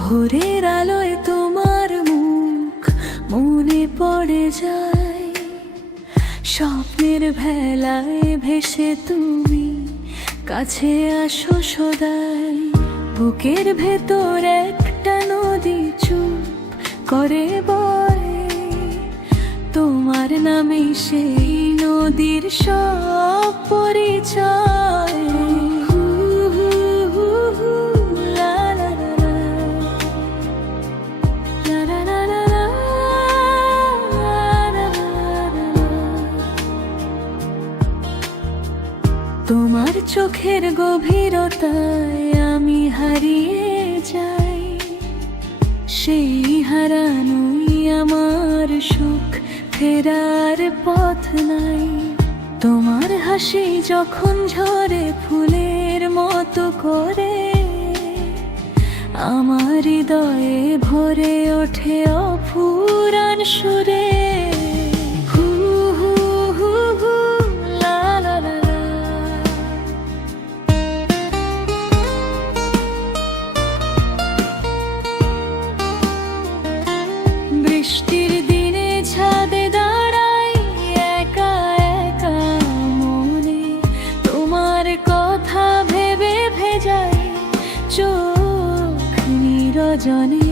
ভোরের আলোয় তোমার মুখ মনে পড়ে যায়, স্বপ্নের ভেলায় ভেসে তুমি কাছে আসো সদাই। বুকের ভেতর একটা নদী চুপ করে বয়, তোমার নামে সেই নদীর সব পরিচয়। তোমার চোখের গভীরতায় আমি হারিয়ে যাই, সেই হারানোই আমার সুখ, ফেরার পথ নাই। তোমার হাসি যখন ঝরে ফুলের মতো করে, আমার হৃদয়ে ভরে ওঠে অফুরান সুরে। বৃষ্টির দিনে ছাদে দাঁড়াই একা একা মনে, তোমার কথা ভেবে ভেজাই চোখ নিরজনে।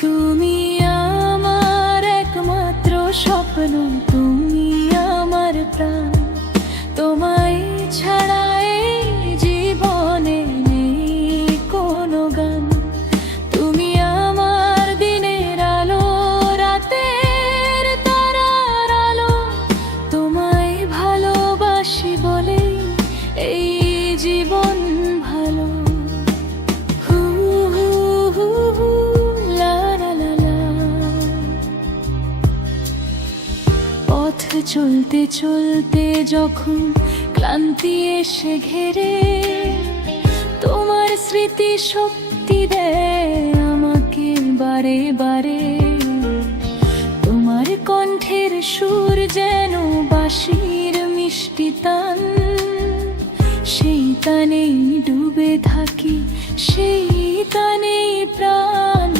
তুমি আমার একমাত্র স্বপ্ন, তুমি আমার প্রাণ, তোমায় ছাড়া এই জীবনে নেই কোনো গান। তুমি আমার দিনের আলো, রাতের তারার আলো, তোমায় ভালোবাসি বলে এই জীবন ভালো। পথ চলতে চলতে যখন ক্লান্তি এসে ঘেরে, তোমার স্মৃতি শক্তি দেয় আমাকে বারে বারে। তোমার কণ্ঠের সুর যেন বাঁশির মিষ্টি তান, সেই তানেই ডুবে থাকি, সেই তানেই প্রাণ।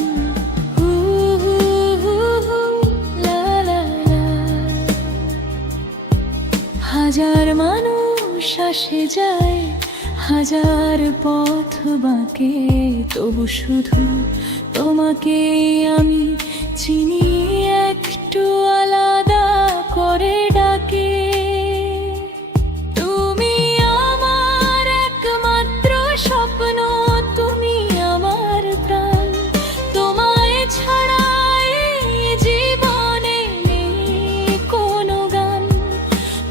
হাজার মানুষ আসে যায়, হাজার পথ বাঁকে, তবু শুধু তোমাকে আমি চিনি একটু আলাদা করে ডাকে। তুমি আমার একমাত্র স্বপ্ন, তুমি আমার প্রাণ, তোমায় ছাড়া এই জীবনে নেই কোনো গান।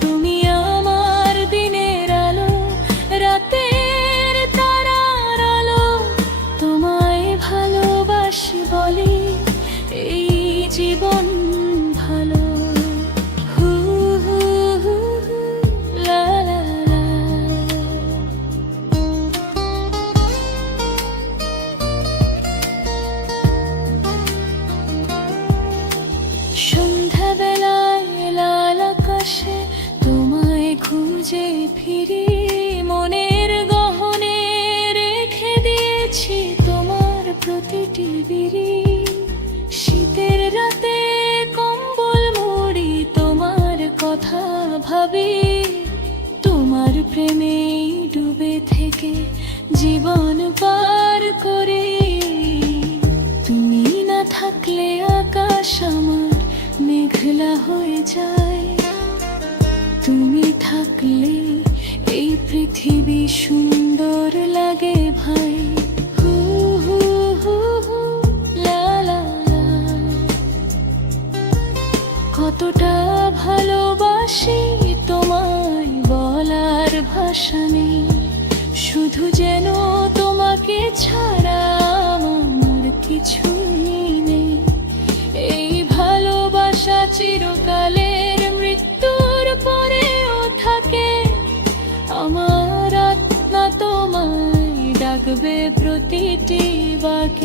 তুমি আমার দিনের আলো, রাতের তারার আলো, তোমায় ভালোবাসি বলে এই জীবন ভালো। লা লা লা। সন্ধ্যাবেলায় লাল আকাশে তোমায় খুঁজে ফিরি, মনের গহনে রেখে দিয়েছি তোমার প্রতিটি বিড়ি। শীতের রাতে কম্বল মুড়ি তোমার কথা ভাবি, তোমার প্রেমেই ডুবে থেকে জীবন পার করি। তুমি না থাকলে আকাশ আমার মেঘলা হয়ে যায়, তুমি থাকলে এই পৃথিবী সুন্দর লাগে ভাই। লা লা লা। কতটা ভালোবাসি তোমায় বলার ভাষা নেই, শুধু যেন তোমাকে ছাড়া আমার কিছুই নেই। এই ভালোবাসা চিরকালের, মৃত্যুর পরেও থাকে। আমার আত্মা তোমায় ডাকবে প্রতিটি বাক্যে।